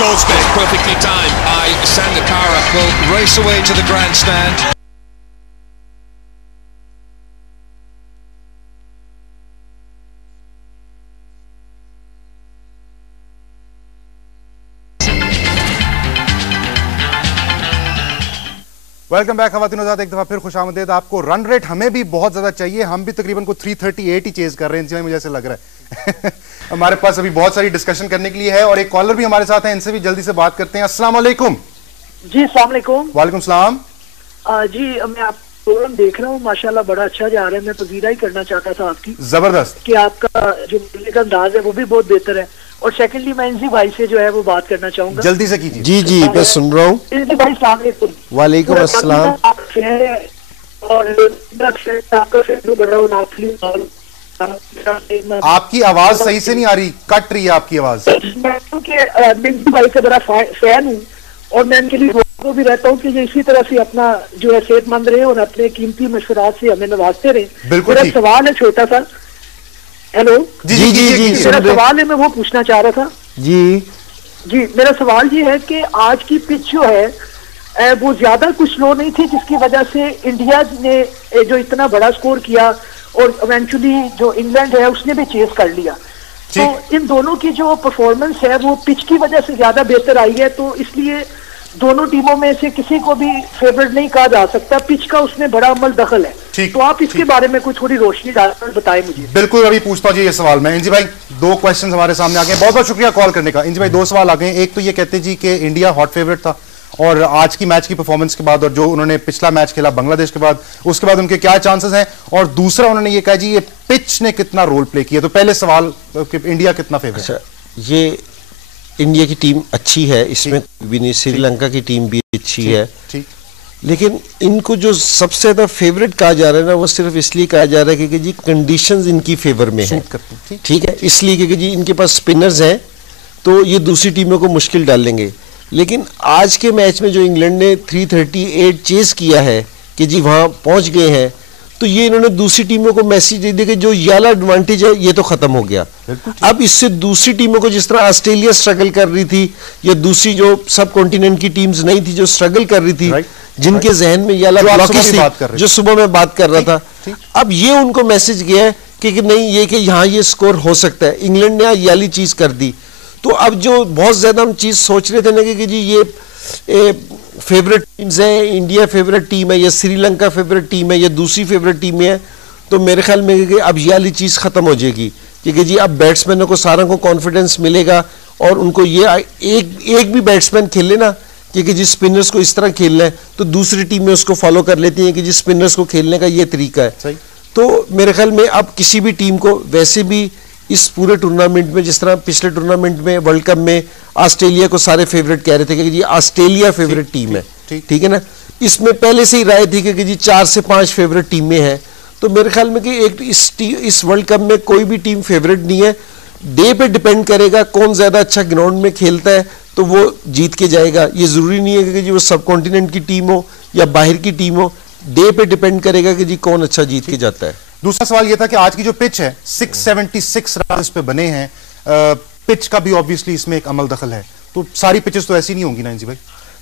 goal spin, perfectly timed by Sangakkara. Will race away to the grandstand. Welcome back खवातीन आजाद, एक दफा फिर खुशामदीद। आपको रन रेट हमें भी बहुत ज्यादा चाहिए, हम भी तकरीबन को 338 ही चेज कर रहे हैं, इसलिए मुझे ऐसे लग रहा है। हमारे पास अभी बहुत सारी डिस्कशन करने के लिए है और एक कॉलर भी हमारे साथ है, इनसे भी जल्दी से बात करते हैं। अस्सलाम वालेकुम। जी अस्सलाम वालेकुम। वालेकुम सलाम। जी मैं आप प्रोग्राम देख रहा हूँ, माशाल्लाह बड़ा अच्छा जा रहा है। मैं पजीरा ही करना चाहता था आपकी, जबरदस्त, कि आपका जो बोलने का अंदाज है वो भी बहुत बेहतर है। और सेकंडली मैं इंजी भाई से जो है वो बात करना चाहूंगा, जल्दी से कीजिए। जी जी मैं सुन रहा हूँ। इंजी भाई अस्सलाम वालेकुम। वालेकुम अस्सलाम। आपकी आवाज सही से नहीं आ रही, कट रही है आपकी आवाज। मैं भाई से बड़ा फैन हूँ और मैं इनके लिए को भी रहता हूँ कि ये इसी तरह से अपना जो है सेहतमंद रहे और अपने कीमती मशवरात से हमें नवाजते रहे। बिल्कुल। मेरा सवाल है छोटा सा। हेलो जी जी जी, जी, जी मेरा सवाल है, मैं वो पूछना चाह रहा था। जी मेरा सवाल ये है कि आज की पिच जो है वो ज्यादा कुछ स्लो नहीं थी, जिसकी वजह से इंडिया ने जो इतना बड़ा स्कोर किया और इवेंचुअली जो इंग्लैंड है उसने भी चेस कर लिया। तो इन दोनों की जो परफॉर्मेंस है वो पिच की वजह से ज्यादा बेहतर आई है, तो इसलिए दोनों टीमों में से किसी को भी फेवरेट नहीं कहा जा सकता। पिच का उसमें बड़ा अमल दखल है, तो आप इसके बारे में कुछ थोड़ी रोशनी डालकर बताएं मुझे। बिल्कुल, अभी पूछता हूँ जी ये सवाल मैं। इंजी भाई, दो क्वेश्चंस हमारे सामने आ गए, बहुत बहुत शुक्रिया कॉल करने का। इंजी भाई, दो सवाल आ गए। एक तो ये कहते जी कि इंडिया हॉट फेवरेट था और आज की मैच की परफॉर्मेंस के बाद और जो उन्होंने पिछला मैच खेला बांग्लादेश के बाद, उसके बाद उनके क्या चांसेस हैं, और दूसरा उन्होंने ये कहा जी ये पिच ने कितना रोल प्ले किया। तो पहले सवाल कि इंडिया कितना फेवरेट है। ये इंडिया की टीम अच्छी है, इसमें भी नहीं, श्रीलंका की टीम भी अच्छी है, लेकिन इनको जो सबसे ज्यादा फेवरेट कहा जा रहा है ना, वो सिर्फ इसलिए कहा जा रहा है क्योंकि जी कंडीशंस इनकी फेवर में है। ठीक है, इसलिए क्योंकि जी इनके पास स्पिनर्स हैं तो ये दूसरी टीमों को मुश्किल डालेंगे। लेकिन आज के मैच में जो इंग्लैंड ने 338 चेस किया है कि जी वहां पहुंच गए हैं, तो ये इन्होंने दूसरी टीमों को मैसेज दे दिया कि जो ये वाला एडवांटेज है ये तो खत्म हो गया। अब इससे दूसरी टीमों को, जिस तरह ऑस्ट्रेलिया स्ट्रगल कर रही थी या दूसरी जो सब कॉन्टिनेंट की टीम्स नहीं थी जो स्ट्रगल कर रही थी, जिनके जहन में ये वाला ब्लॉकेज थी, जो सुबह में बात कर रहा था, अब ये उनको मैसेज गया है कि नहीं, ये कि यहाँ ये स्कोर हो सकता है। इंग्लैंड ने ये वाली चीज कर दी, तो अब जो बहुत ज्यादा हम चीज सोच रहे थे ना कि जी ये फेवरेट टीम्स है, इंडिया फेवरेट टीम है या श्रीलंका फेवरेट टीम है या दूसरी फेवरेट टीम है, तो मेरे ख्याल में कि अब ये वाली चीज खत्म हो जाएगी क्योंकि जी अब बैट्समैनों को सारों को कॉन्फिडेंस मिलेगा और उनको ये एक भी बैट्समैन खेले ना क्योंकि जी स्पिनर्स को इस तरह खेलना है, तो दूसरी टीम में उसको फॉलो कर लेती है कि जी स्पिनर्स को खेलने का ये तरीका है। तो मेरे ख्याल में अब किसी भी टीम को, वैसे भी इस पूरे टूर्नामेंट में, जिस तरह पिछले टूर्नामेंट में वर्ल्ड कप में ऑस्ट्रेलिया को सारे फेवरेट कह रहे थे कि जी ऑस्ट्रेलिया फेवरेट टीम है, ठीक है ना, इसमें पहले से ही राय थी कि जी 4 से 5 फेवरेट टीमें हैं। तो मेरे ख्याल में कि एक इस वर्ल्ड कप में कोई भी टीम फेवरेट नहीं है। डे पे डिपेंड करेगा कौन ज्यादा अच्छा ग्राउंड में खेलता है तो वो जीत के जाएगा। ये जरूरी नहीं है कि जी वो सब कॉन्टिनेंट की टीम हो या बाहर की टीम हो, डे पे डिपेंड करेगा कि जी कौन अच्छा जीत के जाता है। दूसरा सवाल यह था कि आज की जो पिच है 676 रन पे बने हैं, पिच का भी ऑब्वियसली इसमें एक अमल दखल है, तो सारी पिचेस तो ऐसी नहीं होंगी ना इंजी भाई।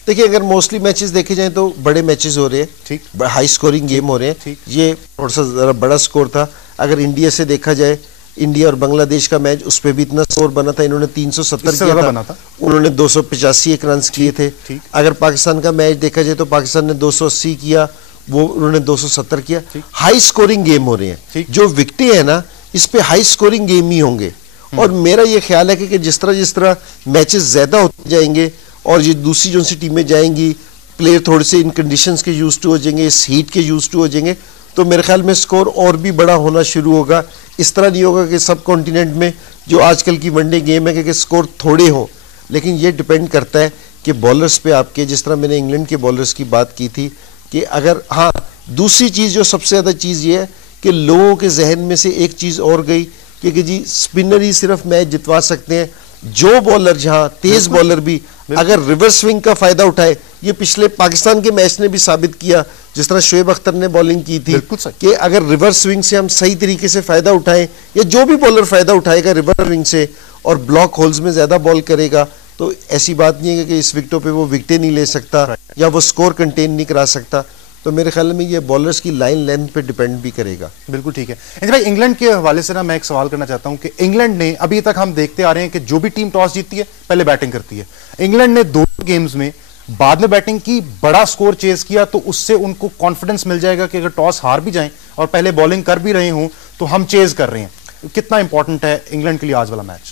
देखिए, अगर मोस्टली मैचेस देखे जाएं तो बड़े मैचेस हो रहे हैं, ठीक, हाई स्कोरिंग गेम हो रहे हैं। ये थोड़ा सा जरा बड़ा स्कोर था। अगर इंडिया से देखा जाए, इंडिया और बांग्लादेश का मैच, उस पर भी इतना स्कोर बना था, इन्होंने 370 किया था, उन्होंने 285 रन किए थे। अगर पाकिस्तान का मैच देखा जाए तो पाकिस्तान ने 280 किया, वो उन्होंने 270 किया। हाई स्कोरिंग गेम हो रहे हैं, जो विकेटें हैं ना इस पे हाई स्कोरिंग गेम ही होंगे। और मेरा ये ख्याल है कि जिस तरह मैचेस ज्यादा होते जाएंगे और ये दूसरी जो सी टीमें जाएंगी, प्लेयर थोड़े से इन कंडीशंस के यूज टू हो जाएंगे, इस हीट के यूज टू हो जाएंगे, तो मेरे ख्याल में स्कोर और भी बड़ा होना शुरू होगा। इस तरह नहीं होगा कि सब कॉन्टिनेंट में जो आजकल की वनडे गेम है कि स्कोर थोड़े हों, लेकिन ये डिपेंड करता है कि बॉलर्स पे आपके, जिस तरह मैंने इंग्लैंड के बॉलर्स की बात की थी कि अगर, हाँ, दूसरी चीज जो सबसे ज्यादा चीज ये है कि लोगों के जहन में से एक चीज और गई कि जी स्पिनर ही सिर्फ मैच जितवा सकते हैं। जो बॉलर, जहां तेज बॉलर भी अगर रिवर्स स्विंग का फायदा उठाए, ये पिछले पाकिस्तान के मैच ने भी साबित किया, जिस तरह शोएब अख्तर ने बॉलिंग की थी कि अगर रिवर्स स्विंग से हम सही तरीके से फायदा उठाएं, या जो भी बॉलर फायदा उठाएगा रिवर्स स्विंग से और ब्लॉक होल्स में ज्यादा बॉल करेगा, तो ऐसी बात नहीं है कि इस विकेटों पे वो विकेटें नहीं ले सकता या वो स्कोर कंटेन नहीं करा सकता। तो मेरे ख्याल में ये बॉलर्स की लाइन लेंथ पे डिपेंड भी करेगा। बिल्कुल ठीक है। भाई इंग्लैंड के हवाले से ना मैं एक सवाल करना चाहता हूं कि इंग्लैंड ने अभी तक हम देखते आ रहे हैं कि जो भी टीम टॉस जीतती है पहले बैटिंग करती है। इंग्लैंड ने 2 गेम्स में बाद में बैटिंग की, बड़ा स्कोर चेज किया, तो उससे उनको कॉन्फिडेंस मिल जाएगा कि अगर टॉस हार भी जाएं और पहले बॉलिंग कर भी रहे हों तो हम चेज कर रहे हैं। कितना इंपॉर्टेंट है इंग्लैंड के लिए आज वाला मैच?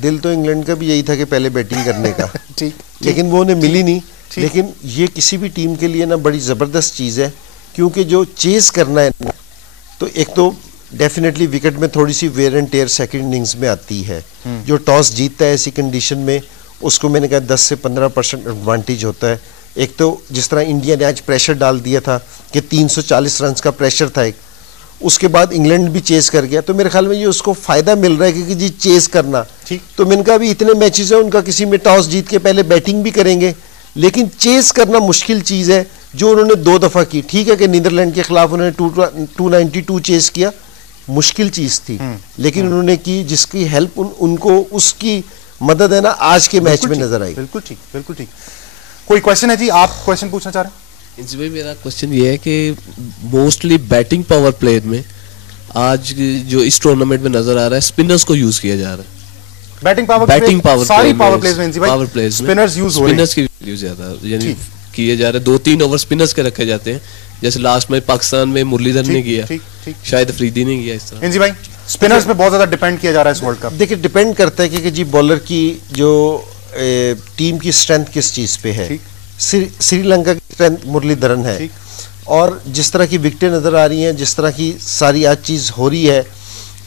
दिल तो इंग्लैंड का भी यही था कि पहले बैटिंग करने का ठीक, लेकिन वो उन्हें मिली नहीं। लेकिन ये किसी भी टीम के लिए ना बड़ी ज़बरदस्त चीज़ है, क्योंकि जो चेज करना है ना, तो एक तो डेफिनेटली विकेट में थोड़ी सी wear and tear second innings में आती है। जो टॉस जीतता है ऐसी कंडीशन में उसको मैंने कहा 10 से 15% एडवांटेज होता है। एक तो जिस तरह इंडिया ने आज प्रेशर डाल दिया था कि 340 रन का प्रेशर था, एक उसके बाद इंग्लैंड भी चेस कर गया, तो मेरे ख्याल में ये उसको फायदा मिल रहा है कि जी चेस करना। तो मैंने कहा अभी इतने मैचेस हैं, उनका किसी में टॉस जीत के पहले बैटिंग भी करेंगे, लेकिन चेस करना मुश्किल चीज़ है, जो उन्होंने 2 दफ़ा की। ठीक है कि नीदरलैंड के खिलाफ उन्होंने 292 चेस किया, मुश्किल चीज़ थी, लेकिन उन्होंने की, जिसकी हेल्प उनको उसकी मदद है ना आज के मैच में नजर आई। बिल्कुल ठीक, बिल्कुल ठीक। कोई क्वेश्चन है जी? आप क्वेश्चन पूछना चाह रहे हैं? जी भाई, मेरा क्वेश्चन ये है कि मोस्टली बैटिंग पावर प्ले में आज जो इस टूर्नामेंट में नजर आ रहा है, स्पिनर्स को यूज किया जा रहा है। बैटिंग पावर सारी पावर प्लेज में पावर प्लेज स्पिनर्स यूज हो रहे हैं, स्पिनर्स की यूज ज्यादा यानी किए जा रहे हैं। 2-3 ओवर स्पिनर्स के रखे जाते हैं, जैसे लास्ट में पाकिस्तान में मुरलीधर ने किया, शायद अफरीदी ने किया। इस तरह जी भाई स्पिनर्स पे बहुत ज्यादा डिपेंड किया जा रहा है इस वर्ल्ड कप। देखिए डिपेंड करता है कि जी बॉलर की जो टीम की स्ट्रेंथ किस चीज पे है। श्रीलंका की स्ट्रेंथ मुरलीधरन है, और जिस तरह की विकेटें नजर आ रही हैं, जिस तरह की सारी आज चीज हो रही है,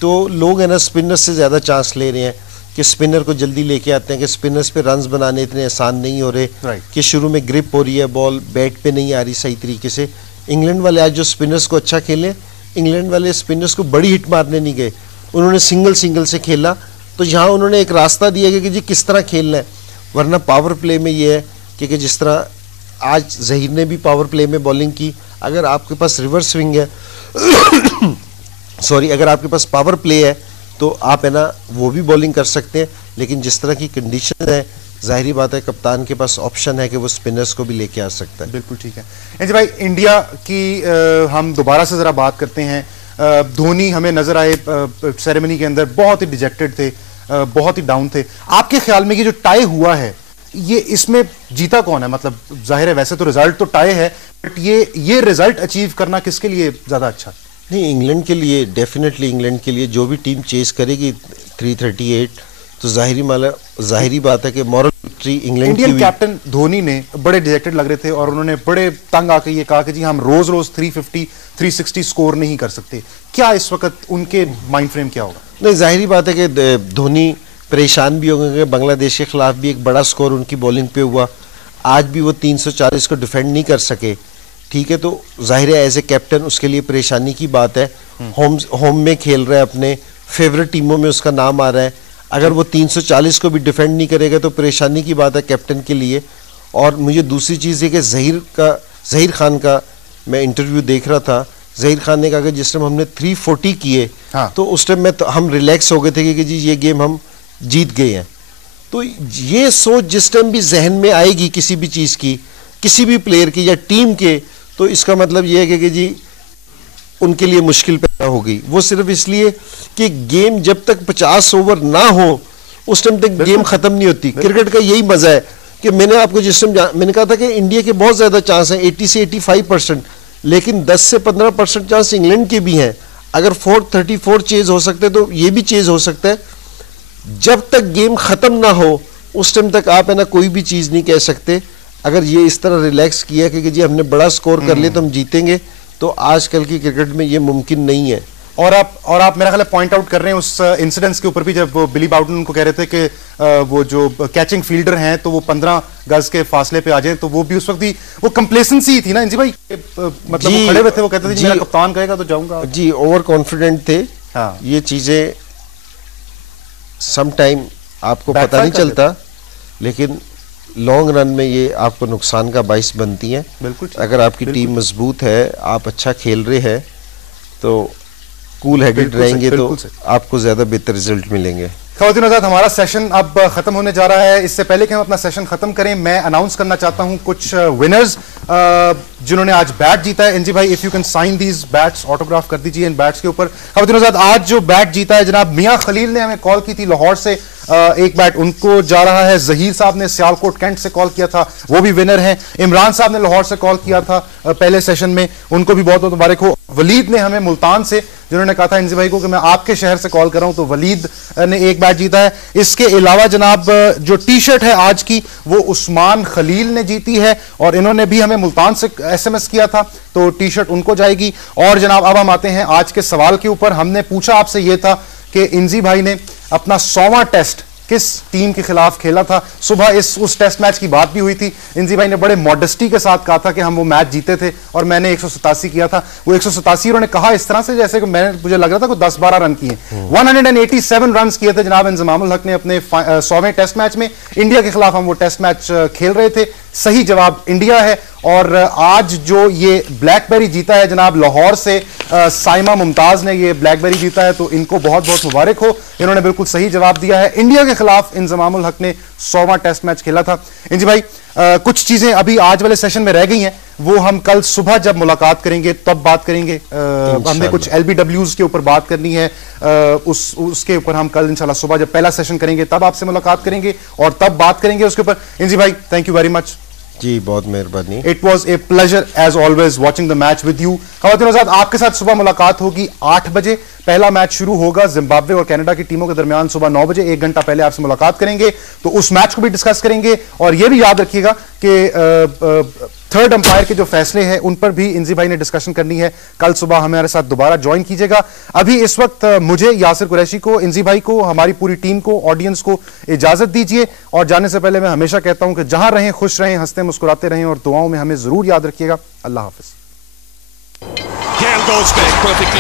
तो लोग है ना स्पिनर्स से ज्यादा चांस ले रहे हैं कि स्पिनर को जल्दी लेके आते हैं कि स्पिनर्स पे रन्स बनाने इतने आसान नहीं हो रहे कि शुरू में ग्रिप हो रही है, बॉल बैट पे नहीं आ रही सही तरीके से। इंग्लैंड वाले आज जो स्पिनर्स को अच्छा खेले, इंग्लैंड वाले स्पिनर्स को बड़ी हिट मारने नहीं गए, उन्होंने सिंगल से खेला, तो यहाँ उन्होंने एक रास्ता दिया कि जी किस तरह खेलना है। वरना पावर प्ले में ये है कि जिस तरह आज जहीर ने भी पावर प्ले में बॉलिंग की, अगर आपके पास रिवर्स स्विंग है सॉरी, अगर आपके पास पावर प्ले है तो आप है ना वो भी बॉलिंग कर सकते हैं, लेकिन जिस तरह की कंडीशन है, जाहिर बात है कप्तान के पास ऑप्शन है कि वो स्पिनर्स को भी लेके आ सकता है। बिल्कुल ठीक है जी भाई। इंडिया की हम दोबारा से जरा बात करते हैं। धोनी हमें नजर आए सेरेमनी के अंदर बहुत ही डिजेक्टेड थे, बहुत ही डाउन थे। आपके ख्याल में ये जो टाई हुआ है, ये इसमें जीता कौन है? मतलब जाहिर है वैसे तो रिजल्ट तो टाई है, बट ये रिजल्ट अचीव करना किसके लिए ज्यादा अच्छा? नहीं, इंग्लैंड के लिए, डेफिनेटली इंग्लैंड के लिए। जो भी टीम चेस करेगी 338, तो जाहिरी बात है कि मॉरल विक्ट्री इंग्लैंड की। इंडियन कैप्टन धोनी ने बड़े डिजेक्टेड लग रहे थे और उन्होंने बड़े तंग आके ये कहा कि जी हम रोज 350 360 स्कोर नहीं कर सकते। क्या इस वक्त उनके माइंड फ्रेम क्या होगा? नहीं, जाहिरी बात है कि धोनी परेशान भी होंगे कि बांग्लादेश के खिलाफ भी एक बड़ा स्कोर उनकी बॉलिंग पे हुआ, आज भी वो 340 को डिफेंड नहीं कर सके। ठीक है, तो जाहिर है एज ए कैप्टन उसके लिए परेशानी की बात है। होम में खेल रहा है, अपने फेवरेट टीमों में उसका नाम आ रहा है, अगर वो 340 को भी डिफेंड नहीं करेगा तो परेशानी की बात है कैप्टन के लिए। और मुझे दूसरी चीज़ है कि ज़हीर खान का मैं इंटरव्यू देख रहा था, ज़हीर खान ने कहा कि जिस टाइम हमने 340 किए, तो उस टाइम में तो हम रिलैक्स हो गए थे कि जी ये गेम हम जीत गए हैं। तो ये सोच जिस टाइम भी जहन में आएगी किसी भी चीज़ की, किसी भी प्लेयर की या टीम के, तो इसका मतलब ये है कि जी उनके लिए मुश्किल पैदा हो गई। वो सिर्फ इसलिए कि गेम जब तक 50 ओवर ना हो उस टाइम तक गेम खत्म नहीं होती। क्रिकेट का यही मजा है कि मैंने आपको जिस टाइम मैंने कहा था कि इंडिया के बहुत ज्यादा चांस हैं, 80 से 85%, लेकिन 10 से 15% चांस इंग्लैंड के भी हैं। अगर 434 चेज हो सकते हैं तो ये भी चेज हो सकता है। जब तक गेम खत्म ना हो उस टाइम तक आप है ना कोई भी चीज नहीं कह सकते। अगर ये इस तरह रिलैक्स किया कि जी हमने बड़ा स्कोर कर लिया तो हम जीतेंगे, तो आजकल की क्रिकेट में ये मुमकिन नहीं है। और आप मेरा ख्याल है पॉइंट आउट कर रहे हैं उस इंसिडेंट्स के ऊपर भी, जब वो बिली बाउटन उनको कह रहे थे कि वो जो कैचिंग फील्डर हैं तो वो 15 गज के फासले पे आ जाएं, तो वो भी उस वक्त भी वो कंप्लेसेंसी थी ना इंजी भाई, मतलब वो खड़े हुए थे, वो कहते थे जी मेरा कप्तान कहेगा तो जाऊंगा। जी ओवर कॉन्फिडेंट थे। हाँ, ये चीजें सम टाइम आपको पता नहीं चलता, लेकिन लॉन्ग रन में ये आपको नुकसान का बाइस बनती हैं। बिल्कुल। अगर आपकी टीम मजबूत है, आप अच्छा खेल रहे हैं, तो कूल हेडेड रहेंगे तो आपको ज्यादा बेहतर रिजल्ट मिलेंगे। ख़वातीन हज़रात, हमारा सेशन अब ख़त्म होने जा रहा है। इससे पहले कि हम अपना सेशन ख़त्म करें, मैं अनाउंस करना चाहता हूं कुछ विनर्स जिन्होंने आज बैट जीता है। इंजी भाई, if you can sign these bats, autograph कर दीजिए इन बैट्स के ऊपर। ख़वातीन हज़रात, आज जो बैट जीता है जनाब मियां खलील ने हमें कॉल की थी लाहौर से, एक बैट उनको जा रहा है। जहीर साहब ने सियालकोट कैंट से कॉल किया था, वो भी विनर हैं। इमरान साहब ने लाहौर से कॉल किया था पहले सेशन में, उनको भी बहुत बहुत मुबारक हो। वलीद ने हमें मुल्तान से, जिन्होंने कहा था इंजी भाई को कि मैं आपके शहर से कॉल कर रहा हूं, तो वलीद ने एक बैट जीता है। इसके अलावा जनाब जो टी शर्ट है आज की, वो उस्मान खलील ने जीती है और इन्होंने भी हमें मुल्तान से SMS किया था, तो टी शर्ट उनको जाएगी। और जनाब अब हम आते हैं आज के सवाल के ऊपर। हमने पूछा आपसे ये था कि इंजी भाई ने अपना 100वां टेस्ट किस टीम के खिलाफ खेला था। सुबह उस टेस्ट मैच की बात भी हुई थी। इंजी भाई ने बड़े मॉडेस्टी के साथ कहा था कि हम वो मैच जीते थे और मैंने 187 किया था। वो 187 उन्होंने कहा इस तरह से जैसे कि मुझे लग रहा था कि 10-12 रन किए। 187 रन किए थे जनाब इंजमामुल हक ने अपने 100वें टेस्ट मैच में। इंडिया के खिलाफ हम वो टेस्ट मैच खेल रहे थे। सही जवाब इंडिया है। और आज जो ये ब्लैकबेरी जीता है जनाब लाहौर से, साइमा मुमताज ने ये ब्लैकबेरी जीता है, तो इनको बहुत बहुत मुबारक हो। इन्होंने बिल्कुल सही जवाब दिया है। इंडिया के खिलाफ इंजमामुल हक ने 100वां टेस्ट मैच खेला था। इंजी भाई, कुछ चीजें अभी आज वाले सेशन में रह गई हैं, वो हम कल सुबह जब मुलाकात करेंगे तब बात करेंगे। हमने कुछ LBWs के ऊपर बात करनी है, उसके ऊपर हम कल इंशाल्लाह सुबह जब पहला सेशन करेंगे तब आपसे मुलाकात करेंगे और तब बात करेंगे उसके ऊपर। इंजी भाई, थैंक यू वेरी मच जी, बहुत मेहरबानी। It was a pleasure as always watching the match with you. ख़वातीन हज़रात, आपके साथ सुबह मुलाकात होगी 8 बजे। पहला मैच शुरू होगा जिम्बाब्वे और कनाडा की टीमों के दरमियान सुबह 9 बजे। 1 घंटा पहले आपसे मुलाकात करेंगे, तो उस मैच को भी डिस्कस करेंगे। और यह भी याद रखिएगा कि थर्ड अंपायर के जो फैसले हैं उन पर भी इंजी भाई ने डिस्कशन करनी है। कल सुबह हमारे साथ दोबारा ज्वाइन कीजिएगा। अभी इस वक्त मुझे, यासिर कुरैशी को, इंजी भाई को, हमारी पूरी टीम को, ऑडियंस को इजाजत दीजिए। और जाने से पहले मैं हमेशा कहता हूं कि जहां रहें खुश रहें, हंसते मुस्कुराते रहें और दुआओं में हमें जरूर याद रखिएगा। अल्लाह हाफिज।